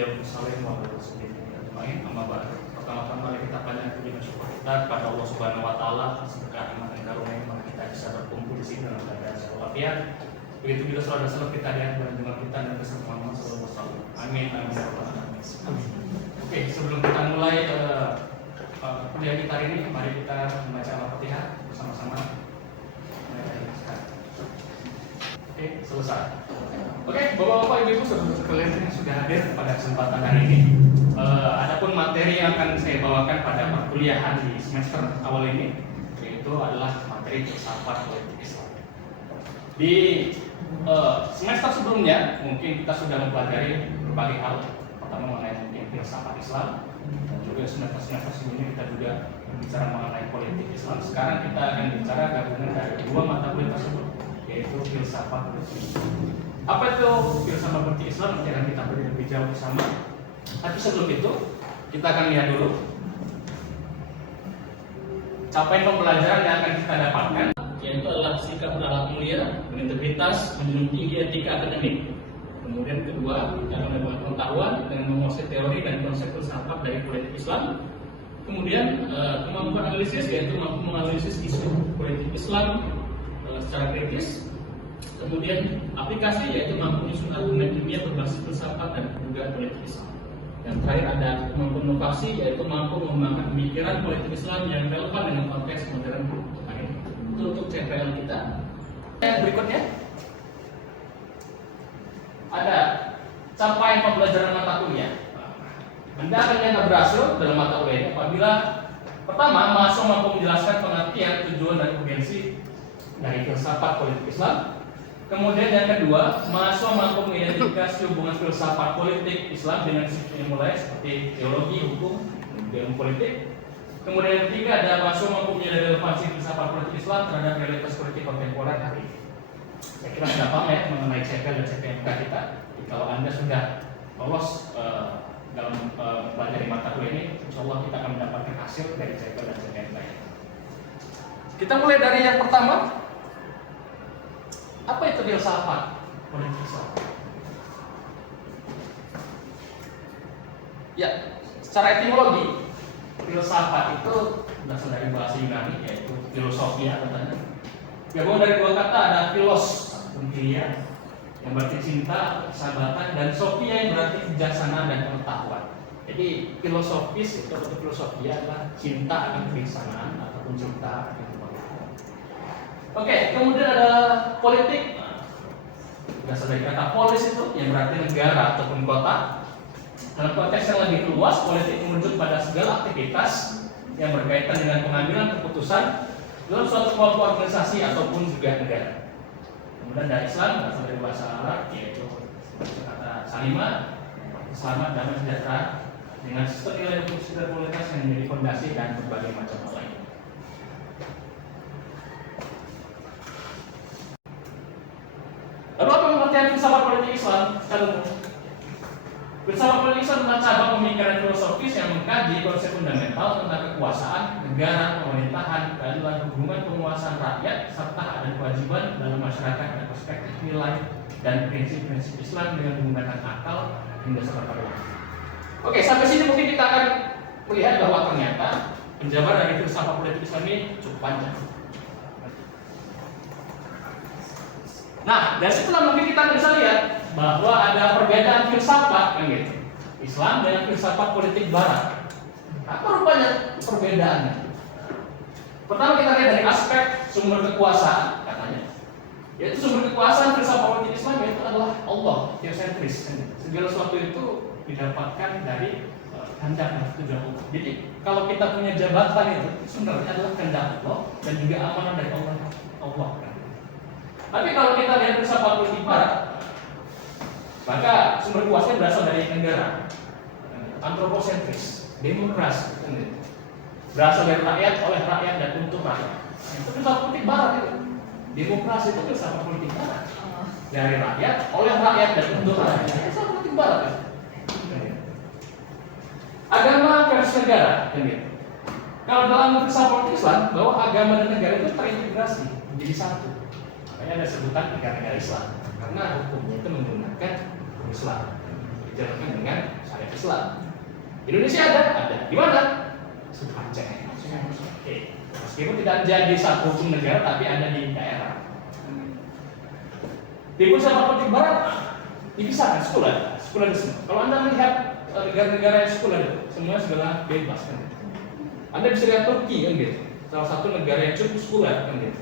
Waalaikumsalam warahmatullahi wabarakatuh. Pertama-tama kita panjatkan puji dan syukur kita kepada Allah Subhanahu Wa Taala atas berkah dan karunia yang kita bisa berkumpul di sini dalam keadaan sehat walafiat. Begitu juga saudara-saudara kita dan junjungan kita dan bersama Muhammad SAW. Amin amin ya rabbal alamin. Oke, sebelum kita mulai kuliah kita hari ini, mari kita membaca Al-Fatihah bersama-sama. Oke, selesai. Oke, Bapak-bapak, Ibu-ibu, saudara sekalian yang sudah hadir pada kesempatan hari ini. Adapun materi yang akan saya bawakan pada perkuliahan di semester awal ini, yaitu adalah materi filsafat politik Islam. Di semester sebelumnya, mungkin kita sudah mempelajari berbagai hal. Pertama mengenai mungkin filsafat Islam, dan juga semester sebelumnya kita juga berbicara mengenai politik Islam. Sekarang kita akan bicara gabungan dari dua mata kuliah tersebut, yaitu filsafat politik Islam. Apa itu filsafat politik Islam? Nanti akan kita beri lebih jauh bersama. Tapi sebelum itu, kita akan lihat dulu capaian pembelajaran yang akan kita dapatkan, yaitu adalah sikap berakhlak mulia, berintegritas, menjunjung tinggi etika akademik. Kemudian kedua, kita akan mendapatkan pengetahuan dengan menguasai teori dan konsep filsafat dari politik Islam. Kemudian kemampuan analisis, yaitu mampu menganalisis isu politik Islam secara kritis. Kemudian aplikasi, yaitu mampu menyusun argumen ilmiah berbasis filsafat dan juga politik Islam. Yang terakhir ada kemampuan inovasi, yaitu mampu mengembangkan pemikiran politik Islam yang relevan dengan konteks modern hari ini. Itu untuk CPL kita. Berikutnya ada capaian pembelajaran mata kuliah. Anda akan dianggap berhasil dalam mata kuliah ini apabila pertama, mahasiswa mampu menjelaskan pengertian, tujuan dan urgensi dari filsafat politik Islam. Kemudian yang kedua, mahasiswa mampu mengidentifikasi hubungan filsafat politik Islam dengan sisi yang mulai seperti teologi, hukum, dan politik. Kemudian yang ketiga, ada mahasiswa mampu menyadari relevansi filsafat politik Islam terhadap realitas politik kontemporer hari ini. Saya kira sudah paham ya mengenai CPL dan CPMK kita. Kalau Anda sudah lolos dalam mempelajari mata kuliah ini, insya Allah kita akan mendapatkan hasil dari CPL dan CPMK. Kita mulai dari yang pertama. Apa itu filsafat politik Islam? Ya, secara etimologi, filsafat itu berasal dari bahasa Yunani, yaitu filosofi katanya. Gabungan dari dua kata, ada philos atau filia yang berarti cinta, persahabatan, dan sophia yang berarti kebijaksanaan dan pengetahuan. Jadi filosofis itu atau filosofia adalah cinta akan kebijaksanaan ataupun cinta akan pengetahuan. Oke, kemudian ada politik. Berasal dari kata polis itu yang berarti negara ataupun kota. Dalam konteks yang lebih luas, politik merujuk pada segala aktivitas yang berkaitan dengan pengambilan keputusan dalam suatu kelompok organisasi ataupun juga negara. Kemudian dari Islam berasal dari bahasa Arab, yaitu kata salimah, selamat, damai, sejahtera, dengan sistem nilai hukum solidaritas yang menjadi fondasi dan berbagai macam hal lain. Lalu apa pengertian filsafat politik Islam? Filsafat politik Islam adalah cabang pemikiran filosofis yang mengkaji konsep fundamental tentang kekuasaan, negara, pemerintahan, keadilan, hubungan penguasaan rakyat, serta ada kewajiban dalam masyarakat dan perspektif nilai dan prinsip-prinsip Islam dengan menggunakan akal hingga serta perilaku. Oke, sampai sini mungkin kita akan melihat bahwa ternyata penjabaran dari filsafat politik Islam ini cukup panjang. Nah, dari situlah mungkin kita bisa lihat bahwa ada perbedaan filsafat kan gitu. Islam dengan filsafat politik Barat. Apa rupanya perbedaannya? Pertama kita lihat dari aspek sumber kekuasaan katanya. Yaitu sumber kekuasaan filsafat politik Islam yaitu adalah Allah, teosentris. Segala sesuatu itu didapatkan dari kehendak dan tujuan Allah. Jadi kalau kita punya jabatan itu sebenarnya adalah kehendak Allah dan juga amanah dari Allah. Tapi kalau kita lihat filsafat politik Barat, maka sumber kuasanya berasal dari negara, antroposentris, demokrasi, berasal dari rakyat, oleh rakyat dan untuk rakyat. Itu filsafat politik Barat itu. Demokrasi itu filsafat politik Barat, dari rakyat, oleh rakyat dan untuk rakyat. Itu filsafat politik Barat. Ya. Agama versus negara, Kalau dalam filsafat politik Islam, bahwa agama dan negara itu terintegrasi menjadi satu. Makanya ada sebutan negara-negara Islam karena hukumnya itu menggunakan Islam dijalankan dengan syariat. Islam. Indonesia ada. Di mana? Studi Aceh. Oke. Meskipun tidak jadi satu hukum negara, tapi ada di daerah. Di filsafat politik Barat dipisahkan sekularisme. Kalau Anda melihat negara-negara yang sekuler, semua segala bebas kan. Anda bisa lihat Turki kan gitu, salah satu negara yang cukup sekuler kan gitu.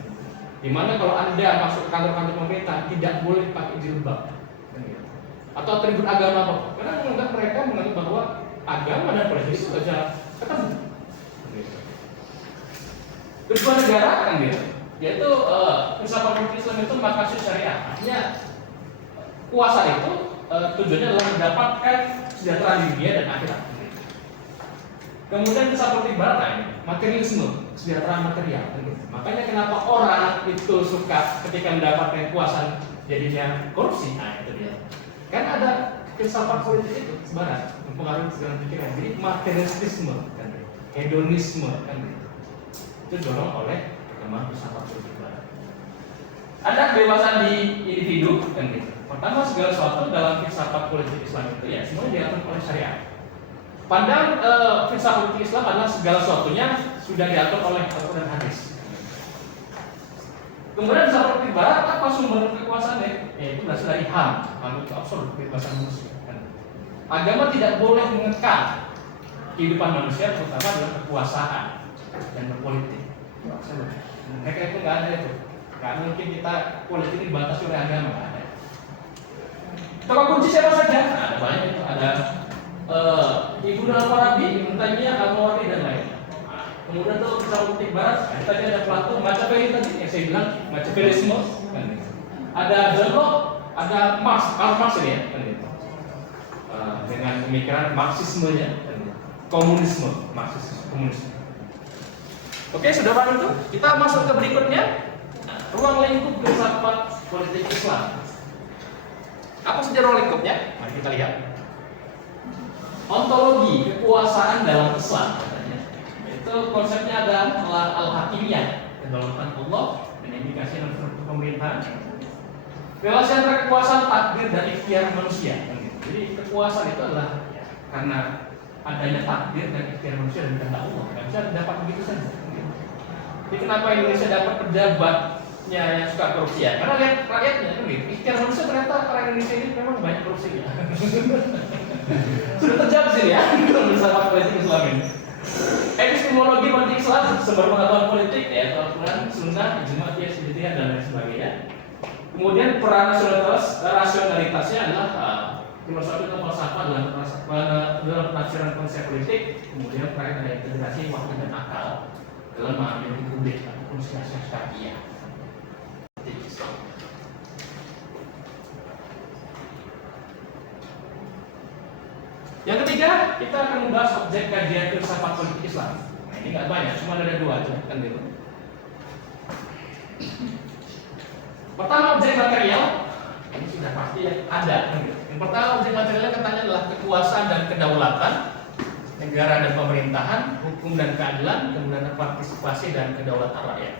Dimana kalau Anda masuk ke kantor-kantor pemerintah tidak boleh pakai jilbab kan gitu. Atau atribut agama apa? Karena mereka menganggap bahwa agama dan politik itu saja ketemu. Gitu. Kedua negara kan gitu, yaitu filsafat politik Islam itu maqasid syariah. Artinya kuasa itu tujuannya adalah mendapatkan kesejahteraan di dunia dan akhirat. Kemudian seperti Barat, materialisme, kesejahteraan material. Makanya kenapa orang itu suka ketika mendapatkan kekuasaan jadinya korupsi? Nah itu dia. Kan ada filsafat politik itu Barat mempengaruhi segala pikiran. Jadi materialisme, kan, hedonisme, kan itu dorong oleh perkembangan filsafat politik Barat. Ada kebebasan di individu, kan gitu. Pertama segala sesuatu dalam filsafat politik Islam itu ya semuanya diatur oleh syariat. Pandang filsafat politik Islam adalah segala sesuatunya sudah diatur oleh Al-Quran dan hadis. Kemudian filsafat politik Barat apa sumber kekuasaannya? Yaitu berasal dari HAM, itu absolut kebebasan manusia. Agama tidak boleh mengekang kehidupan manusia, terutama dalam kekuasaan dan berpolitik. Mereka itu nggak ada itu. Nggak mungkin kita politik ini dibatasi oleh agama, nggak ada. Tokoh kunci siapa saja? Ada banyak itu. Ada Ibnu Al-Farabi, Ibnu Taimiyah, Al-Mawardi dan lain. Kemudian tuh filsafat politik Barat, tadi ada Plato, Machiavelli tadi yang saya bilang, Machiavellisme. Ada Delors, ada Karl Marx ini ya, dengan pemikiran Marxismenya, komunisme, Marxisme, komunisme. Oke, sudah paham itu? Kita masuk ke berikutnya, ruang lingkup filsafat politik Islam. Apa saja ruang lingkupnya? Mari kita lihat. Ontologi kekuasaan dalam Islam, katanya. Itu konsepnya adalah al-hakimiyah, kedaulatan Allah dan indikasi dalam struktur pemerintahan. Relasi antara kekuasaan, takdir dan ikhtiar manusia. Jadi kekuasaan itu adalah karena adanya takdir dan ikhtiar manusia dan kehendak Allah. Tidak bisa dapat begitu saja. Jadi kenapa Indonesia dapat pejabatnya yang suka korupsi ya? Karena lihat rakyatnya, ikhtiar manusia ternyata orang Indonesia ini memang banyak korupsi ya. Sudah terjawab sih ya, filsafat politik Islam ini. Epistemologi politik Islam, sumber pengetahuan politik, ya Al-Quran, Sunnah, Ijma, Qiyas, Ijtihad dan lain sebagainya. Kemudian peran rasionalitasnya adalah filosofi atau falsafah dalam penafsiran konsep politik. Kemudian terkait dengan integrasi waktu dan akal dalam memahami publik ataupun siasat syariah. Yang ketiga, kita akan membahas objek kajian filsafat politik Islam. Nah, ini nggak banyak, cuma ada 2 aja, kan gitu. Pertama, objek material. Ini sudah pasti ya, ada. Kan gitu. Yang pertama, objek materialnya katanya adalah kekuasaan dan kedaulatan negara dan pemerintahan, hukum dan keadilan, kemudian partisipasi dan kedaulatan rakyat.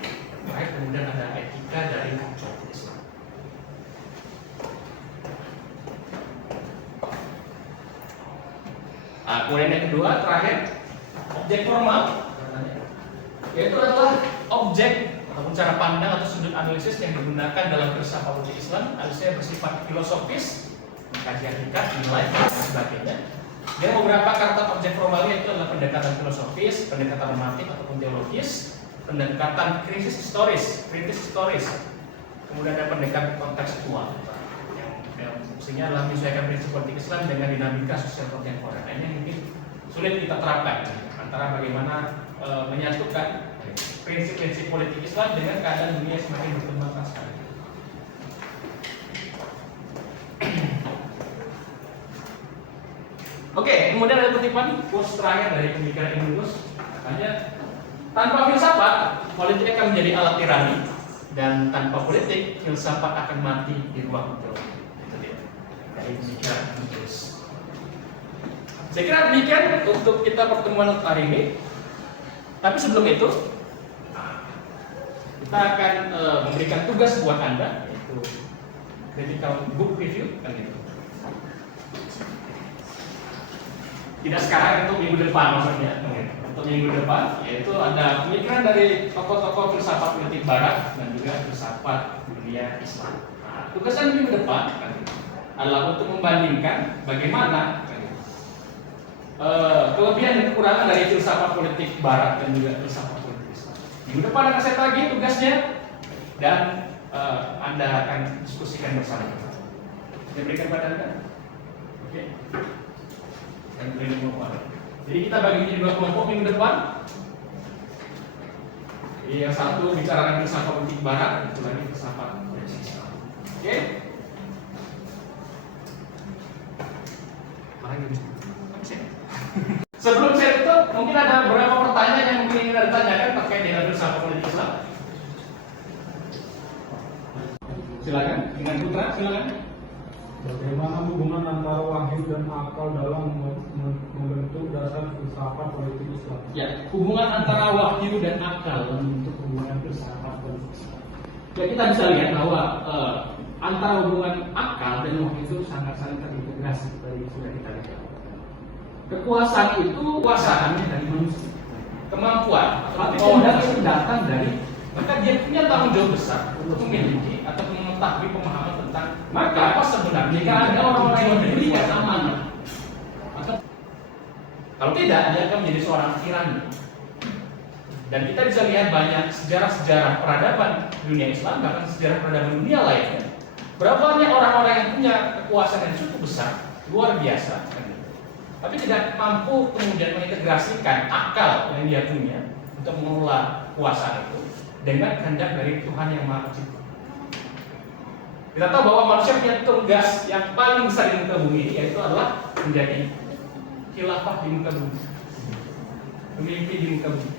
Baik, kemudian ada etika dari Islam. Nah, kemudian yang kedua, terakhir, objek formal, yaitu adalah objek ataupun cara pandang atau sudut analisis yang digunakan dalam filsafat politik Islam. Harusnya bersifat filosofis, mengkaji hakikat, nilai, dan sebagainya. Dan beberapa karakter objek formalnya itu adalah pendekatan filosofis, pendekatan romantik ataupun teologis, pendekatan kritis historis, kemudian ada pendekatan kontekstual. Maksudnya adalah menyesuaikan prinsip politik Islam dengan dinamika sosial kontemporer. Nah, ini mungkin sulit kita terapkan antara bagaimana menyatukan prinsip-prinsip politik Islam dengan keadaan dunia semakin berkembang sekarang. Oke, kemudian ada kutipan quotes terakhir dari pemikiran Ibnu Rus, katanya tanpa filsafat politik akan menjadi alat tirani dan tanpa politik filsafat akan mati di ruang teologi. Dari pemikiran terus. Saya kira demikian untuk kita pertemuan hari ini. Tapi sebelum itu, kita akan memberikan tugas buat Anda, yaitu critical book review, kan gitu. Tidak sekarang, untuk minggu depan maksudnya. Untuk minggu depan, yaitu ada pemikiran dari tokoh-tokoh filsafat politik Barat dan juga filsafat dunia Islam. Nah, tugasan minggu depan adalah untuk membandingkan bagaimana kelebihan dan kekurangan dari filsafat politik Barat dan juga filsafat politik Islam. Minggu depan akan saya tagih tugasnya dan Anda akan diskusikan bersama. Saya berikan pada Anda. Oke. Dan beri jadi kita bagi menjadi dua kelompok minggu depan. Yang satu bicarakan filsafat politik Barat, dan satu lagi filsafat politik Islam. Oke? Sebelum saya tutup, mungkin ada beberapa pertanyaan yang mungkin ingin Anda tanyakan terkait dengan filsafat politik Islam. Silakan, dengan Putra, silakan. Bagaimana hubungan antara wahyu dan akal dalam membentuk dasar filsafat politik Islam? Ya, hubungan antara wahyu dan akal dalam membentuk hubungan filsafat politik Islam. Ya, kita bisa lihat bahwa antara hubungan akal dan wahyu itu sangat terintegrasi dari sudah kita lihat. Kekuasaan itu kuasaannya dari manusia. Kemampuan atau kewenangan itu datang dari, maka dia punya tanggung jawab besar untuk memiliki atau mengetahui pemahaman tentang maka apa sebenarnya jika ada orang-orang yang diberikan amanah atau kalau tidak dia akan menjadi seorang tirani. Dan kita bisa lihat banyak sejarah-sejarah peradaban dunia Islam, bahkan sejarah peradaban dunia lainnya. Berapa banyak orang-orang yang punya kekuasaan yang cukup besar, luar biasa, tapi tidak mampu kemudian mengintegrasikan akal yang dia punya untuk mengelola kuasa itu dengan kehendak dari Tuhan yang Maha Pencipta. Kita tahu bahwa manusia punya tugas yang paling besar di muka bumi ini, yaitu adalah menjadi khilafah di muka bumi, pemimpin di muka bumi,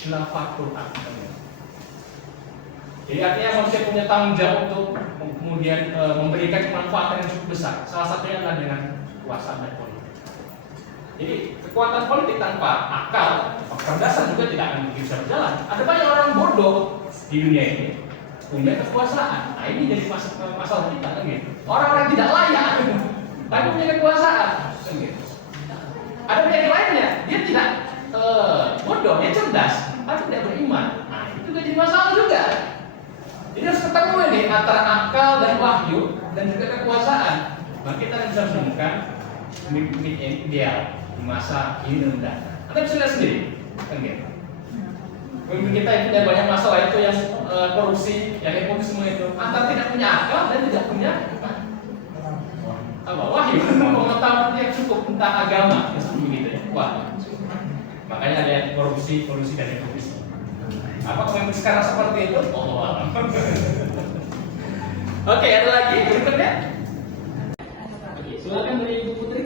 khilafah Quran. Jadi artinya manusia punya tanggung jawab untuk kemudian memberikan kemanfaatan yang cukup besar. Salah satunya adalah dengan kuasa dan politik. Jadi kekuatan politik tanpa akal, kecerdasan juga tidak akan bisa berjalan. Ada banyak orang bodoh di dunia ini punya kekuasaan. Nah ini jadi masalah kita kan gitu. Orang-orang tidak layak tapi punya kekuasaan kan gitu. Ada banyak lainnya, dia tidak bodoh, dia cerdas tapi tidak beriman. Nah itu juga jadi masalah juga. Jadi harus ketemu ini antara akal dan wahyu dan juga kekuasaan. Maka kita bisa menemukan pemimpin yang ideal di masa ini dan mendatang. Anda bisa lihat sendiri, kan gitu. Pemimpin kita itu ada banyak masalah itu yang korupsi, yang nepotisme itu, antara tidak punya akal dan tidak punya apa wahyu, pengetahuan yang cukup tentang agama, begitu ya. Wah, makanya ada korupsi dan nepotisme. Apa pemimpin sekarang seperti itu? Allah. Oke, ada lagi berikutnya. Oke, silakan dari Ibu Putri.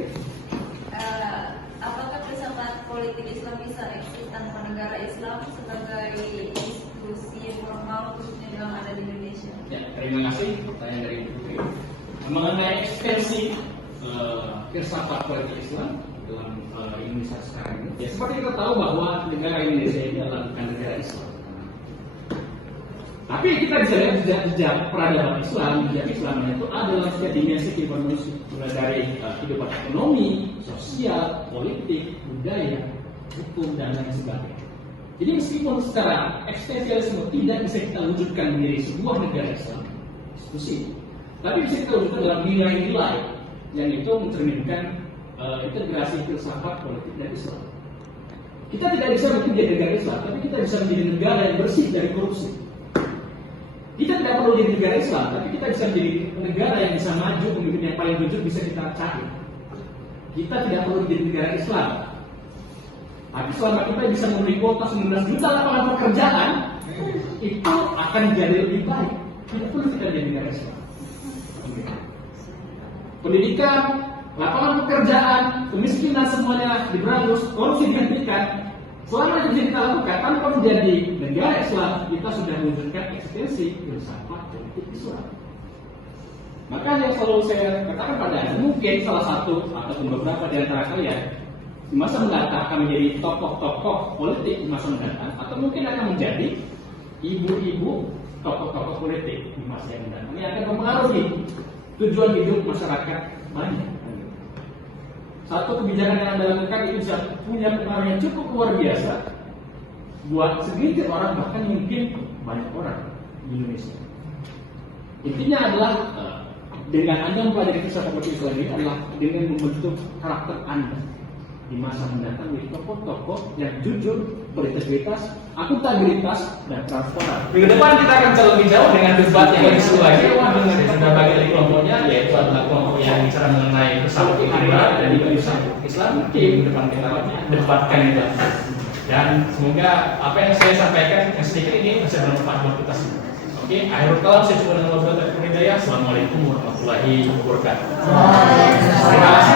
Apakah filsafat politik Islam bisa eksis tanpa negara Islam sebagai institusi formal khususnya yang ada di Indonesia? Ya, terima kasih pertanyaan dari Ibu Putri. Mengenai ekstensi filsafat politik Islam dalam Indonesia sekarang ini, ya seperti kita tahu bahwa negara Indonesia ini adalah bukan negara Islam. Tapi kita bisa lihat jejak peradaban Islam, jejak Islam itu adalah setiap dimensi kehidupan manusia, mulai dari kehidupan ekonomi, sosial, politik, budaya, hukum dan lain sebagainya. Jadi meskipun secara eksistensialisme tidak bisa kita wujudkan menjadi sebuah negara Islam, institusi, tapi bisa kita wujudkan dalam nilai-nilai yang itu mencerminkan integrasi filsafat politik dan Islam. Kita tidak bisa menjadi negara Islam, tapi kita bisa menjadi negara yang bersih dari korupsi. Kita tidak perlu jadi negara Islam, tapi kita bisa menjadi negara yang bisa maju, pemimpin yang paling jujur bisa kita cari. Kita tidak perlu jadi negara Islam, tapi selama kita bisa memberi kuota 19 juta lapangan pekerjaan, itu akan jadi lebih baik. Tidak perlu kita jadi negara Islam. Pendidikan, lapangan pekerjaan, kemiskinan semuanya diberangus, korupsi dihentikan. Selama itu bisa kita lakukan tanpa menjadi negara Islam, kita sudah mewujudkan eksistensi filsafat politik Islam. Maka yang selalu saya katakan pada Anda, mungkin salah satu ataupun beberapa di antara kalian di masa mendatang akan menjadi tokoh-tokoh politik di masa mendatang, atau mungkin akan menjadi ibu-ibu tokoh-tokoh politik di masa yang mendatang yang akan mempengaruhi tujuan hidup masyarakat banyak. satu kebijakan yang Anda lakukan itu bisa punya pengaruh yang cukup luar biasa buat segelintir orang, bahkan mungkin banyak orang di Indonesia. Intinya adalah dengan Anda mempelajari kisah tokoh Islam ini adalah dengan membentuk karakter Anda di masa mendatang menjadi tokoh-tokoh yang jujur, berintegritas, akuntabilitas, dan transparan. Minggu depan kita akan lebih jauh dengan debat yang lebih seru lagi. Saya sudah bagi dari kelompoknya, yaitu adalah kelompok yang bicara mengenai persahabatan liberal dan juga Islam. Minggu depan kita debatkan itu. Dan semoga apa yang saya sampaikan yang sedikit ini bisa bermanfaat buat kita semua. Oke, akhirul kalam saya cuma dengan wabillahi taufiq wal hidayah. Assalamualaikum warahmatullahi wabarakatuh. Terima kasih.